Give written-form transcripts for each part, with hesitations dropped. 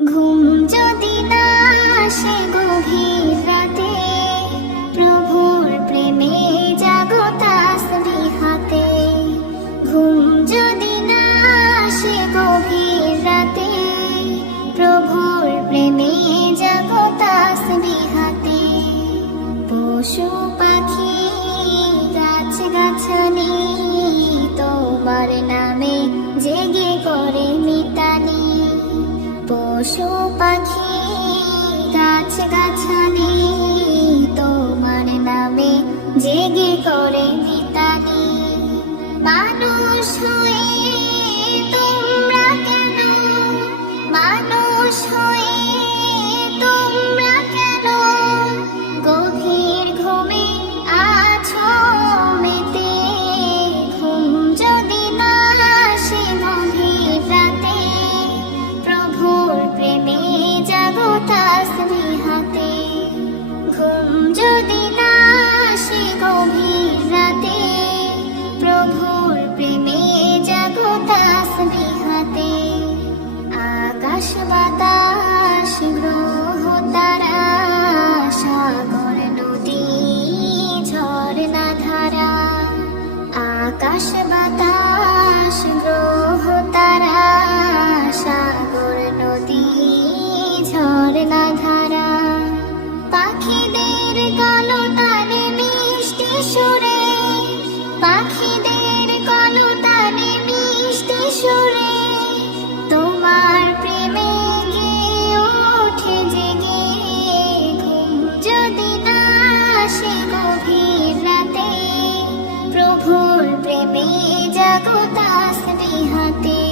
ঘুম যদি না আসে গভীর রাতে, প্রভুর প্রেমে জাগো তাসবিহ হাতে। ঘুম যদি না আসে গভীর রাতে, প্রভুর প্রেমে জাগো তাসবিহ হাতে। পশু পাখি গাছ গাছালি তোমার নামে জেগে করে মিতালি। পশু পাখি গাছ গাছালি তোমার নামে জেগে করে মিতালি। মানুষ হয়ে তোমরা কেন, মানুষ হয়ে তোমরা কেন গভীর ঘুমে আছো মেতে। ঘুম যদি না আসে গভীর রাতে, প্রভুর প্রেমে জাগো তাসবিহ হাতে। ঘুম যদি না আসে গভীর রাতে, প্রভুর প্রেমে জাগো তাসবিহ হাতে। আকাশ বাতাস গ্রহ তারা, সাগর নদী ঝর্ণা ধারা। আকাশ বাতাস গ্রহ তারা, সাগর নদী ঝর্ণা ধারা। পাখিদের কলতানে মিষ্টি সুরে, পাখিদের কলতানে মিষ্টি সুরে তোমার প্রেমে গেয়ে ওঠে জেগে। ঘুম যদি না আসে গভীর রাতে, প্রভুর প্রেমে জাগো তাসবিহ হাতে।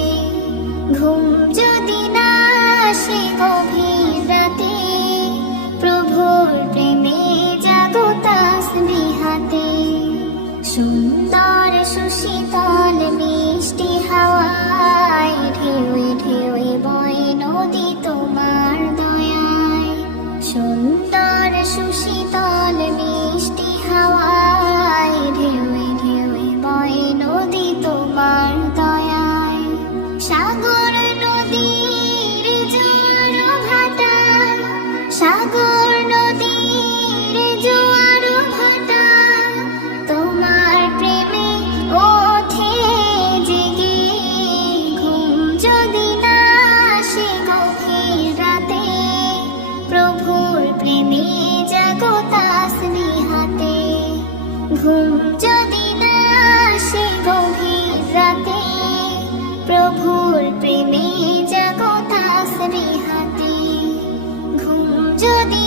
ঘুম যদি না আসে গভীর রাতে, প্রভুর প্রেমে জাগো তাসবিহ হাতে। সুন্দর সুশীতল মিষ্টি হাওয়ায় ঢেউয়ে ঢেউয়ে বয় নদী তোমার দয়ায়। সুন্দর সুশীতল মিষ্টি হাওয়ায় ঢেউয়ে ঢেউয়ে বয় নদী তোমার দয়ায়। সাগর নদীর জোয়ার ভাটা, সাগর নদীর জোয়ার ভাটা তোমার প্রেমে ওঠে জেগে। ঘুম যদি না আসে গভীর রাতে, প্রভুর প্রেমে জাগো তাসবিহ হাতে। ঘুম যদি না আসে গভীর রাতে, প্রভুর প্রেমে জাগো তাসবিহ হাতে। ঘুম যদি